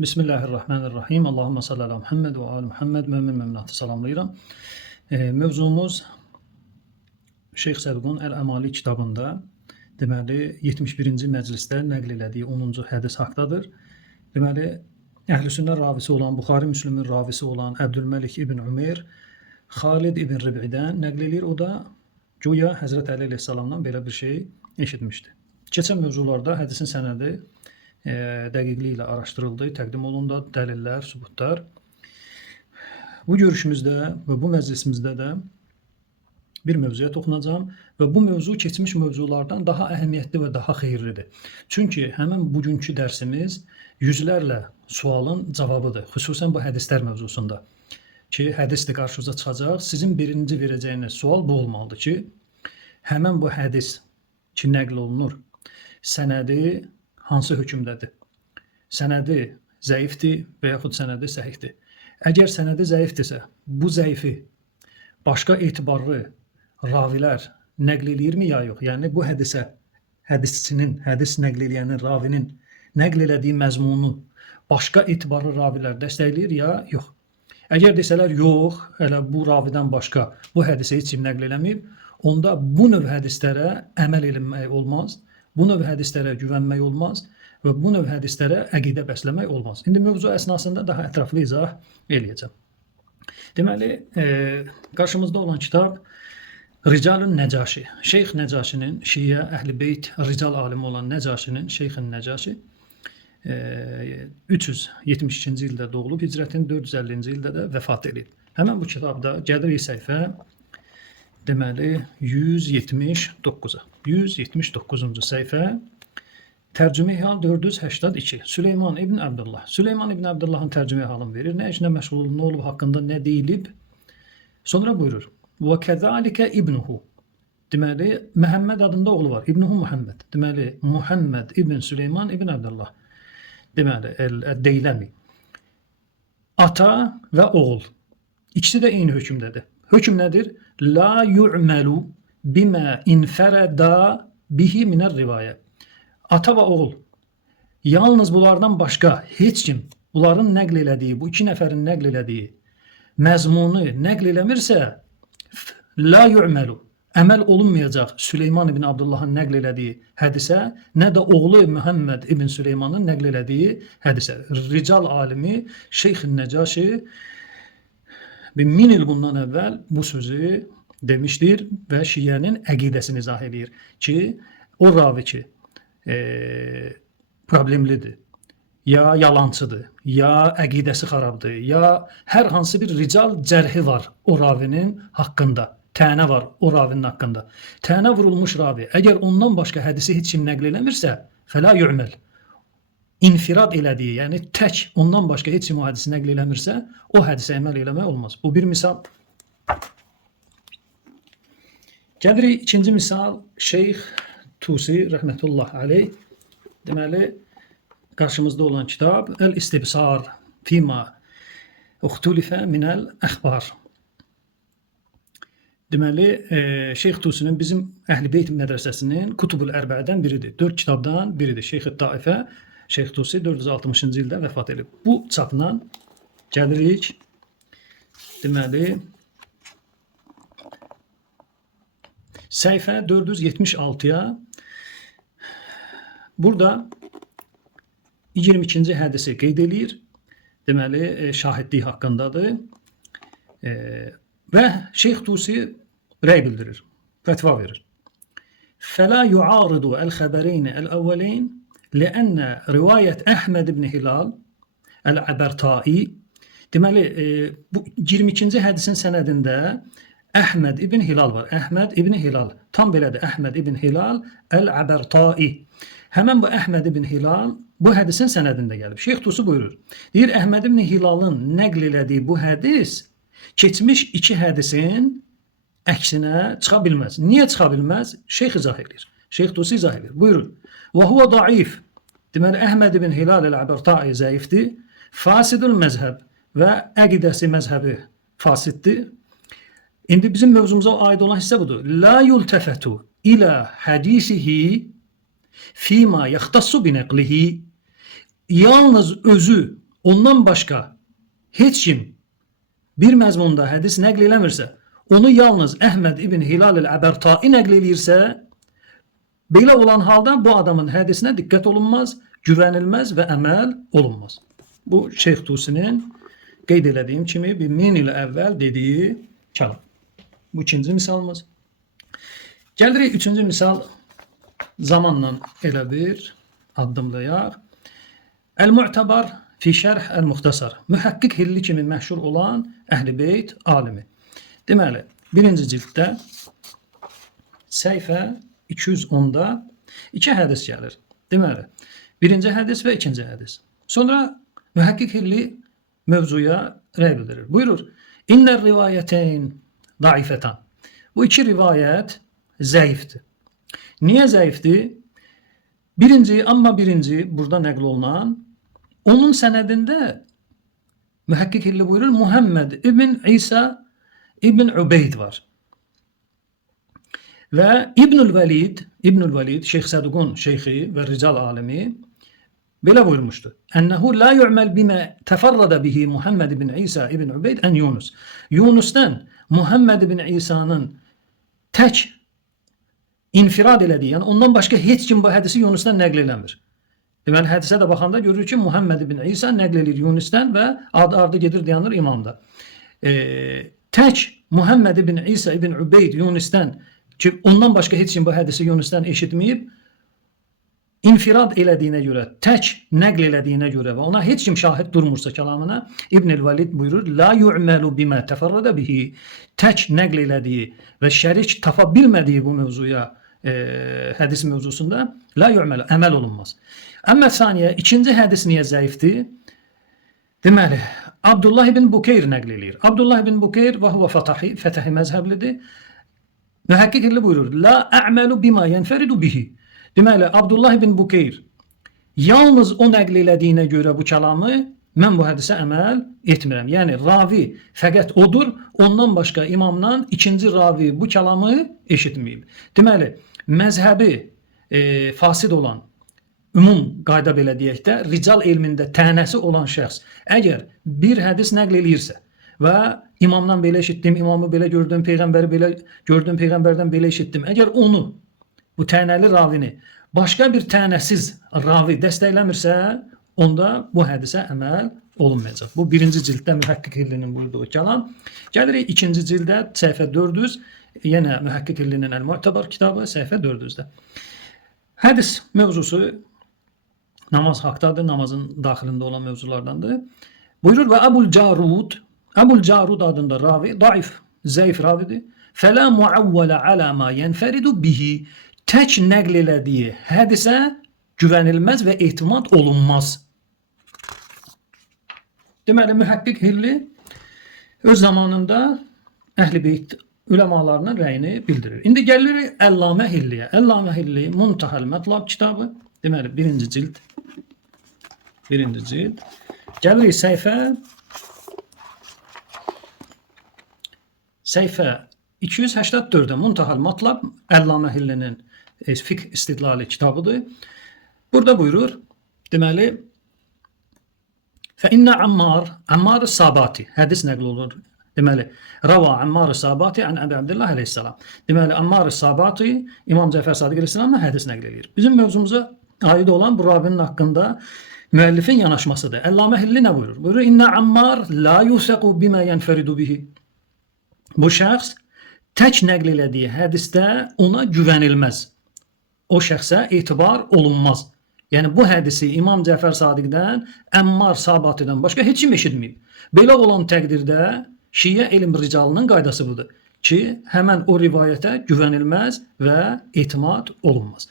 Bismillahirrahmanirrahim. Allahümme salli ala Muhammed ve ali Muhammed. Mömin-möminatı salamlayıram. Mövzumuz Şeyx Səduqun Əl-Əmali kitabında deməli 71-ci məclisdə nəql elədiyi 10-cu hədis haqdadır. Deməli, Əhl-i ravisi olan, Buxari Müslümin ravisi olan Əbdülməlik ibn Ümeyr Xalid ibn Rib'idən nəql edir. O da güya Həzrət Əli əleyhissalamdan belə bir şey eşitmişdi. Keçən mövzularda hədisin sənədi dəqiqliklə araşdırıldı, təqdim olundu, dəlillər, sübutlar. Bu görüşümüzdə və bu məclisimizdə də bir mövzuya toxunacağım və bu mövzu keçmiş mövzulardan daha əhəmiyyətli və daha xeyirlidir. Çünki həmin bugünkü dərsimiz yüzlərlə sualın cavabıdır, xüsusən bu hədislər mövzusunda. Ki, hədisdir qarşınıza çıxacaq. Sizin birinci verəcəyiniz sual bu olmalıdır ki, həmin bu hədis ki, nəql olunur, sənədi hansı hökmdədir? Sənədi zəifdir və yaxud sənədi səhihdir. Əgər sənədi zəifdirsə, bu zəifi başqa etibarlı ravilər nəql eləyirmi ya yox? Yəni bu hədisə, hədisçinin, hədis nəql eləyənin, ravinin nəql elədiyi məzmunu başqa etibarlı ravilər dəstəkləyir ya yox? Əgər desələr yox, hələ bu ravidən başqa bu hədisə heç kim nəql eləməyib, onda bu növ hədislərə əməl edilmək olmaz. Bu növ hədislərə güvənmək olmaz və bu növ hədislərə əqidə bəsləmək olmaz. İndi mövzu əsnasında daha ətraflı izah eləyəcəm. Deməli, qarşımızda olan kitab Ricalun Nəcaşi. Şeyx Nəcaşinin, Şiə, Əhl-i Beyt, rical alimi olan Nəcaşinin, Şeyxin Nəcaşi 372-ci ildə doğulub, hicrətin 450-ci ildə də vəfat edib. Həmən bu kitabda gəlirik səhifə deməli 179-a. 179-cu səhifə tərcümə-i hal 482. Süleyman ibn Abdullah. Süleyman ibn Abdullahın tərcümə-i halını verir. Nə işlə məşğul olub, nə olub, haqqında nə deyilib. Sonra buyurur. Və kəzəlikə ibnuhu. Deməli, Məhəmməd adında oğlu var. İbnuhu Muhammed. Deməli, Muhammed ibn Süleyman ibn Abdullah. Deməli, Ədeyləmi. Ata və oğul. İkisi də eyni hökmdədir. Hökm nədir? La yu'məlu bimə infərədə bihi minər rivayə. Ata və oğul. Yalnız bunlardan başqa heç kim bunların nəql elədiyi, bu iki nəfərin nəql elədiyi məzmunu nəql eləmirsə, la yu'məlu. Əməl olunmayacaq Süleyman ibn Abdullahın nəql elədiyi hədisə, nə də oğlu Muhammed ibn Süleymanın nəql elədiyi hədisə. Rical alimi Şeyx Nəcaşi 1000 il bundan əvvəl bu sözü demişdir və Şiənin əqidəsini izah edir ki, o ravi ki, problemlidir, ya yalancıdır, ya əqidəsi xarabdır, ya hər hansı bir rical cərhi var o ravinin haqqında, tənə var o ravinin haqqında. Tənə vurulmuş ravi, əgər ondan başqa hədisi heç kim nəql eləmirsə, fəla yu'məl. İnfirad elədiyi, yəni tək ondan başqa heç kim o hədisi nəql eləmirsə, o hədisə əməl eləmək olmaz. Bu bir misal. Gəlirik ikinci misal, Şeyx Tusi rəhmətullah aleyh. Deməli, qarşımızda olan kitab Əl-İstibsar fima uxtulifə minəl əxbar. Deməli, Şeyx Tusinin bizim Əhl-i Beyt mədrəsəsinin Kutubul Ərbədən biridir. 4 kitabdan biridir. Şeyx-i Taifə Şeyx Tusi 460-cı ildə vəfat edib. Bu çapla gəlirik. Deməli, səhifə 476-ya. Burada 22-ci hədisi qeyd edir. Deməli, şahidlik haqqındadır. Və Şeyx Tusi rəy bildirir, fətva verir. Fələ yu'aridu əl-xəbəreyni əl-əvvələyn لأن رواية أحمد ibn Hilal Əl-Əbərtai. Deməli, bu 22-ci hədisin sənədində Əhməd ibn Hilal var. Əhməd ibn Hilal. Tam belədir. Əhməd ibn Hilal Əl-Əbərtai. Həmən bu Əhməd ibn Hilal bu hədisin sənədində gəlib. Şeyx Tusi buyurur. Deyir, Əhməd ibn Hilalın nəql elədiyi bu hədis keçmiş iki hədisin əksinə çıxa bilməz. Niyə çıxa bilməz? Şeyx izah edir. Şeyx Tusi izah edir. Buyurun. Və huvə daif. Deməli, Əhməd ibn Hilal Əl-Əbərtai zəifdir. Fasidul məzhəb və əqidəsi məzhəbi fasiddir. İndi bizim mövzumuza aid olan hissə budur. La yultəfətu ilə hədisihi fima yaxtassu binəqlihi. Yalnız özü ondan başqa heç kim bir məzmunda hədis nəql eləmirsə, onu yalnız Əhməd ibn Hilal el-Əbərtai nəql eləyirsə, belə olan halda bu adamın hədisinə diqqət olunmaz, güvənilməz və əməl olunmaz. Bu Şeyx Tusinin qeyd elədiyim kimi 1000 il əvvəl dediyi kəlam. Bu ikinci misalımız. Gəlirik üçüncü misal, zamanla elə bir addımlayaq. El-Mu'tabar fi şərh el-Muxtasar. Mühəqqiq Hilli kimi məşhur olan Əhl-i Beyt alimi. Deməli, birinci cilddə səhifə 210-da iki hədis gəlir. Deməli, birinci hədis və ikinci hədis. Sonra Mühəqqiq Hilli mövzuya rəy bildirir. Buyurur, İnnər rivayəteyn daifətan. Bu iki rivayət zəifdir. Niyə zəifdir? Birinci burada nəql olunan, onun sənədində Mühəqqiq Hilli buyurur, Muhammed ibn İsa ibn Ubeyd var. Və İbnül Velid, Şeyx Səduqun şeyxi və rical alimi belə buyurmuşdu. Ənəhu la yu'məl bimə təfərrədə bihi Muhammed ibn İsa ibn Ubeyd ən Yunus. Yunusdan Muhammed ibn İsa'nın tək infirad elədiyi, yəni ondan başqa heç kim bu hədisi Yunusdan nəql eləmir. Deməli, hədisə də baxanda görürük ki, Muhammed ibn İsa nəql edir Yunusdan və ardı gedir dayanır imamda. Tək Muhammed ibn İsa ibn Ubeyd Yunusdan ki, ondan başqa heç kim bu hədisi Yunusdan eşitməyib, infirad elədiyinə görə, tək nəql elədiyinə görə və ona heç kim şahid durmursa kəlamına, İbn-i Velid buyurur, la yu'məlu bimə təfərrədə bihi, tək nəql elədiyi və şərik tapa bilmədiyi bu mövzuya, hədis mövzusunda la yu'məlu, əməl olunmaz. Əmmə saniyə, ikinci hədis niyə zəifdir? Deməli, Abdullah ibn Bukeyr nəql eləyir. Abdullah ibn Bukeyr və huvə fətəhi məzhəblidir. Mühəqqiq Hilli buyurur, la ə'məlu bimə yənfəridu bihi. Deməli, Abdullah ibn Bukeyr yalnız o nəql elədiyinə görə bu kəlamı mən bu hədisə əməl etmirəm. Yəni, ravi fəqət odur, ondan başqa imamdan ikinci ravi bu kəlamı eşitməyib. Deməli, məzhəbi fasid olan, ümum qayda belə deyək də, rical elmində tənəsi olan şəxs əgər bir hədis nəql eləyirsə və imamdan belə eşitdim, imamı belə gördüm, peyğəmbəri belə gördüm, peyğəmbərdən belə eşitdim. Əgər onu, bu tənəli ravini, başqa bir tənəsiz ravi dəstəkləmirsə, onda bu hədisə əməl olunmayacaq. Bu birinci cilddə Mühəqqiq Hillinin buyurduğu kəlam. Gəlirik ikinci cildə, səhifə 400, yenə Mühəqqiq Hillinin El-Mu'tabar kitabı, səhifə 400-də. Hədis mövzusu namaz haqdadır, namazın daxilində olan mövzulardandır. Buyurur və Əbul Carud adında ravi, daif, zəif ravidir. Fələ muavvələ alə ma yənfəridu bihi, tək nəql elədiyi hədisə güvənilməz və etimad olunmaz. Deməli, Mühəqqiq Hilli öz zamanında Əhl-i Beyt üləmalarının rəyini bildirir. İndi gəlirik Əllamə Hilliyə. Əllamə Hilli Muntahəl Mətlab kitabı, deməli, birinci cild. Gəlirik səhifə 284-də Muntahəl Mətlab Əllamə Hillinin fiqh istidlali kitabıdır. Burada buyurur, deməli, fəinnə Ammar Sabati, hədis nəql olur. Deməli, rava Ammar Sabati ən Əbi Abdillah əleyhissalam. Deməli, Ammar Sabati İmam Cəfər Sadiq əleyhissalamla hədis nəql edir. Bizim mövzumuza aid olan bu ravinin haqqında müəllifin yanaşmasıdır. Əllamə Hilli nə buyurur? Buyurur, İnnə Ammar la yusəqu bimə yənfəridu bihi. Bu şəxs tək nəql elədiyi hədisdə ona güvənilməz. O şəxsə etibar olunmaz. Yəni, bu hədisi İmam Cəfər Sadiqdən, Əmmar Sabatidən başqa heç kim eşitməyib. Belə olan təqdirdə Şiə elm ricalının qaydası budur ki, həmən o rivayətə güvənilməz və etimad olunmaz.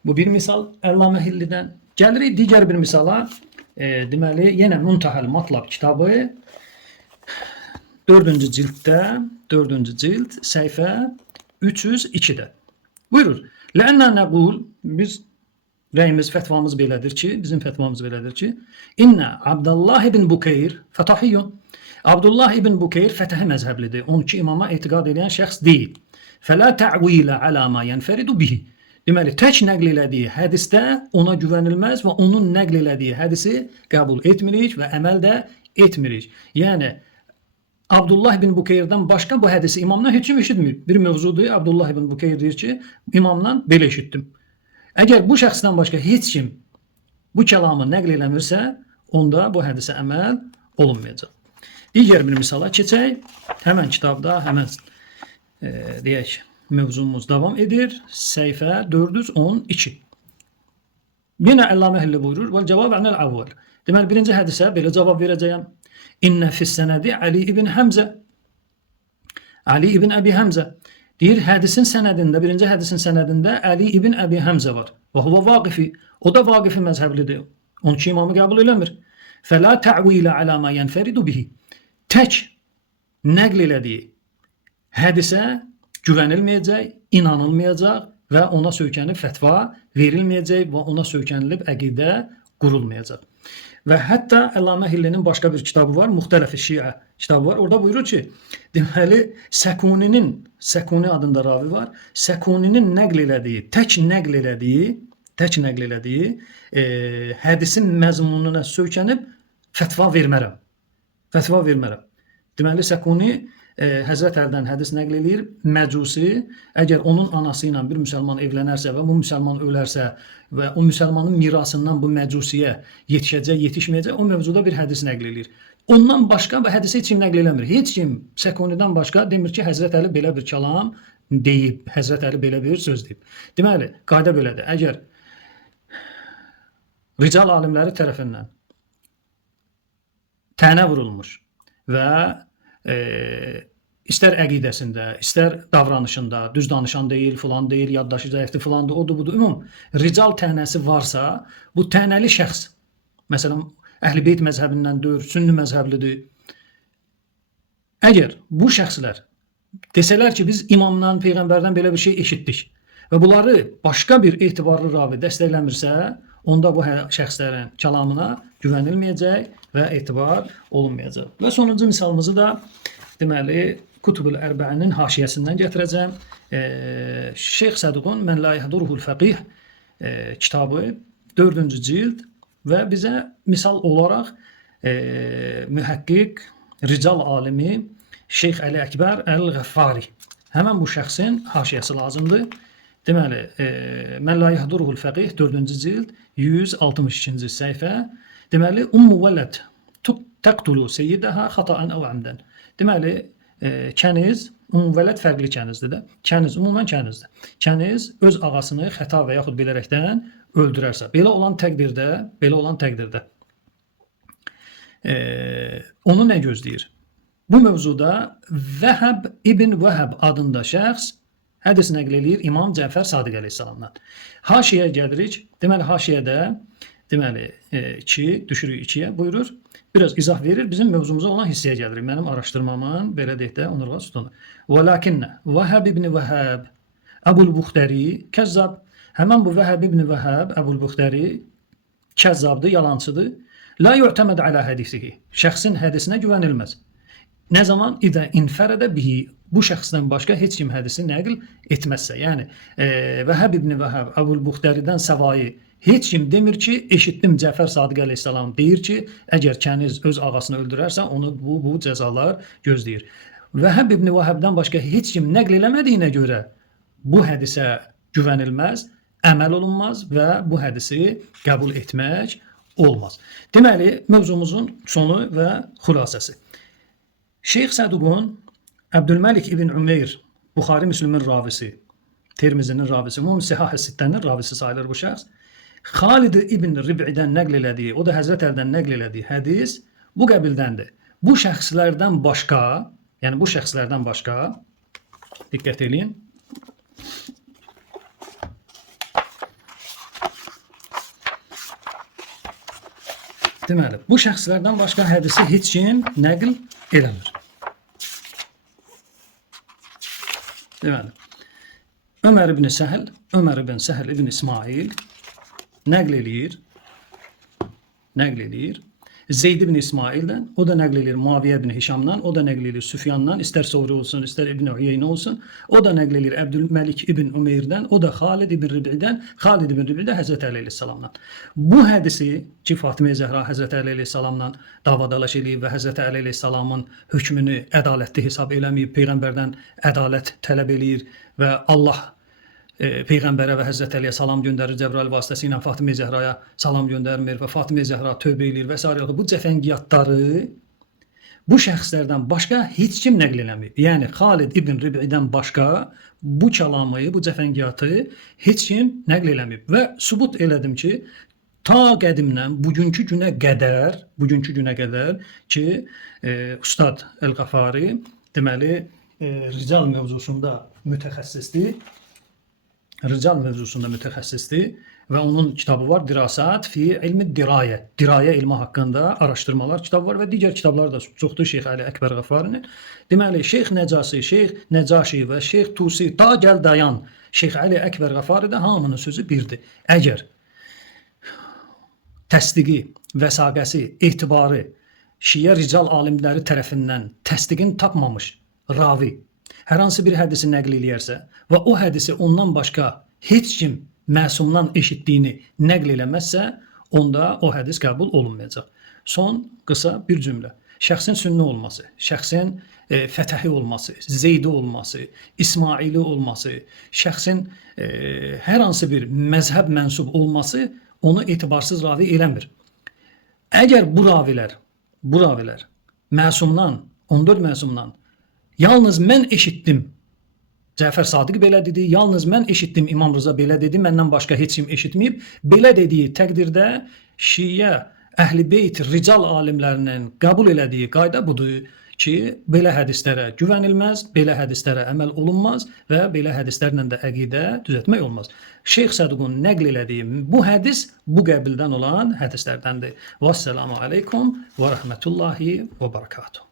Bu bir misal Əllamə Hillidən. Gəlirik digər bir misala, deməli, yenə Muntahəl Mətlab kitabı 4-cü cild, səhifə 302-də. Buyurur, Lənnə nəqul, biz rəyimiz, fətvamız belədir ki, İnnə Abdullah ibn Bukeyr fətahiyyun. Abdullah ibn Bukeyr fətəhi məzhəblidir. 12 imama etiqad edən şəxs deyil. Fələ tə'vilə alə ma yənfəridu bihi. Deməli, tək nəql elədiyi hədisdə ona güvənilməz və onun nəql elədiyi hədisi qəbul etmirik və əməl də etmirik. Yəni, Abdullah ibn Bukeyrdən başqa bu hədisi imamdan heç kim eşitmir. Bir mövzudur, Abdullah ibn Bukeyr deyir ki, imamdan belə eşitdim. Əgər bu şəxsdən başqa heç kim bu kəlamı nəql eləmirsə, onda bu hədisə əməl olunmayacaq. Digər bir misala keçək. Həmən kitabda, həmən deyək, mövzumuz davam edir. Səhifə 412. Yenə Əllamə Hilli buyurur. Vəl cavab ənəl avval. Deməli, birinci hədisə belə cavab verəcəyəm. İnnə fissənədi Ali ibn Həmzə. Ali ibn Əbi Həmzə. Deyir, hədisin sənədində, birinci hədisin sənədində Ali ibn Əbi Həmzə var. Və huvə vaqifi. O da vaqifi məzhəblidir. Onun ki, imamı qəbul eləmir. Fələ tə'vilə alə mə yənfəridu bihi. Tək nəql elədiyi hədisə güvənilməyəcək, inanılmayacaq və ona söykənib fətva verilməyəcək və ona söykənilib əqidə qurulmayacaq. Və hətta Əllamə Hillinin başqa bir kitabı var, Muxtələf-i Şiə kitabı var. Orada buyurur ki, deməli, Səkuni adında ravi var. Səkuninin nəql elədiyi, tək nəql elədiyi hədisin məzmununa söykənib fətva vermərəm. Deməli, Səkuni Həzrət Əldən hədis nəql edir. Məcusi, əgər onun anası ilə bir müsəlman evlənərsə və bu müsəlman ölərsə və o müsəlmanın mirasından bu məcusiyə yetişəcək, yetişməyəcək, o mövzuda bir hədis nəql edir. Ondan başqa bu hədisi heç kim nəql eləmir. Heç kim Səkunidən başqa demir ki, Həzrət Əli belə bir kəlam deyib, Həzrət Əli belə bir söz deyib. Deməli, qayda belədir. Əgər rical alimləri tərəfindən tənə vurulmuş və istər əqidəsində, istər davranışında, düz danışan deyil, filan deyil, yaddaşı zəifdir, filandır, odur, budur. Ümum, rical tənəsi varsa, bu tənəli şəxs, məsələn, Əhl-i Beyt məzhəbindən deyil, Sünni məzhəblidir. Əgər bu şəxslər desələr ki, biz imamdan, peyğəmbərdən belə bir şey eşitdik və bunları başqa bir etibarlı ravi dəstəkləmirsə, onda bu şəxslərin kəlamına güvənilməyəcək və etibar olunmayacaq. Və sonuncu misalımızı da deməli Kutubul Ərbəinin haşiyəsindən gətirəcəm. Şeyx Səduqun Mən la yəhduruhul fəqih kitabı 4-cü cild və bizə misal olaraq mühəqqiq, rical alimi Şeyx Əli Əkbər Əl-Ğəffari. Həmən bu şəxsin haşiyəsi lazımdır. Deməli, Mən la yəhduruhul fəqih 4-cü cild 162-ci səhifə. Deməli, Ummu vələd təqtulu seyyidəhə xata'ən əv əmdən. Deməli, kəniz, Ummu vələd fərqli kənizdir də. Kəniz, umumən kənizdir. Kəniz öz ağasını xəta və yaxud bilərəkdən öldürərsə. Belə olan təqdirdə onu nə gözləyir? Bu mövzuda Vəhəb ibn Vəhəb adında şəxs hədis nəql eləyir İmam Cəfər Sadiq əleyhissalamdan. Haşiyə gəlirik. Deməli, haşiyədə düşürük 2-yə buyurur. Biraz izah verir. Bizim mövzumuza olan hissəyə gəlirik. Mənim araşdırmamın belə deyək də onurğa sütunu. Vələkinnə Vəhəb ibn Vəhəb Əbul Buxtəri kəzzab. Həmən bu Vəhəb ibn Vəhəb Əbul Buxtəri kəzzabdır, yalancıdır. La yu'təməd alə hədisihi. Şəxsin hədisinə güvənilməz. Nə zaman idə infərədə bihi, bu şəxsdən başqa heç kim hədisi nəql etməzsə. Yəni, Vəhəb ibn Vəhəb Əbul Buxtəridən səvayı heç kim demir ki, eşitdim Cəfər Sadiq əleyhissalam deyir ki, əgər kəniz öz ağasını öldürərsə, onu bu cəzalar gözləyir. Vəhəb ibn Vəhəbdən başqa heç kim nəql eləmədiyinə görə bu hədisə güvənilməz, əməl olunmaz və bu hədisi qəbul etmək olmaz. Deməli, mövzumuzun sonu və xülasəsi. Şeyx Səduqun Əbdülməlik ibn Ümeyr, Buxari Müslümin ravisi, Tirmizinin ravisi, Umum Sihah-ı Sittənin ravisi sayılır bu şəxs. Xalid ibn Rib'idən nəql elədiyi, o da Həzrət Əldən nəql elədiyi hədis bu qəbildəndir. Bu şəxslərdən başqa, diqqət eləyin. Deməli, bu şəxslərdən başqa hədisi heç kim nəql eləmir. Deməli, Ömər ibn Səhl ibn İsmail nəql eləyir. Zeyd ibn İsmail'dən, o da nəql edir Muaviyə ibn Hişamdan, o da nəql edir Süfyandan, istər Sovri olsun, istər İbn Üyeynə olsun, o da nəql edir Əbdülməlik ibn Ümeyrdən, o da Xalid ibn Rib'idən, Xalid ibn Rib'i də Həzrət Əli əleyhissalamdan. Bu hədisi ki, Fatimə Zəhra Həzrət Əli əleyhissalamdan davadalaş eləyib və Həzrət Əli əleyhissalamın hökmünü ədalətli hesab eləməyib, Peyğəmbərdən ədalət tələb eləyir və Allah Peyğəmbərə və Həzrət Əliyə salam göndərir, Cəbrail vasitəsilə Fatimə Zəhraya salam göndərmir və Fatimə Zəhra tövbə eləyir və s. Bu cəfəngiyyatları bu şəxslərdən başqa heç kim nəql eləmir. Yəni Xalid ibn Rib'idən başqa bu kəlamı, bu cəfəngiyyatı heç kim nəql eləmir. Və sübut elədim ki, ta qədimdən bugünkü günə qədər ki, Ustad Əl-Qafari deməli rical mövzusunda mütəxəssisdir və onun kitabı var, Dirasat fi ilmi dirayə. Dirayə ilmi haqqında araşdırmalar kitabı var və digər kitablar da çoxdur Şeyx Əli Əkbər Qafarinin. Deməli, Şeyx Nəcasi, Şeyx Nəcaşi və Şeyx Tusi ta gəl dayan Şeyx Əli Əkbər Qafari də hamının sözü birdir. Əgər təsdiqi, vəsaqəsi, etibarı Şiə rical alimləri tərəfindən təsdiqin tapmamış ravi hər hansı bir hədisi nəql eləyərsə və o hədisi ondan başqa heç kim məsumdan eşitdiyini nəql eləməzsə, onda o hədis qəbul olunmayacaq. Son qısa bir cümlə. Şəxsin sünni olması, şəxsin Fətəhi olması, Zeydi olması, İsmaili olması, şəxsin hər hansı bir məzhəb mənsub olması onu etibarsız ravi eləmir. Əgər bu ravilər məsumdan, 14 məsumdan yalnız mən eşitdim, Cəfər Sadiq belə dedi, yalnız mən eşitdim, İmam Rıza belə dedi, məndən başqa heç kim eşitməyib. Belə dediyi təqdirdə Şiə, Əhl-i Beyt, rical alimlərinin qəbul elədiyi qayda budur ki, belə hədislərə güvənilməz, belə hədislərə əməl olunmaz və belə hədislərlə də əqidə düzəltmək olmaz. Şeyx Səduqun nəql elədiyi bu hədis bu qəbildən olan hədislərdəndir. Vəssalamu aleykum və rəhmətullahi və barakatuhu.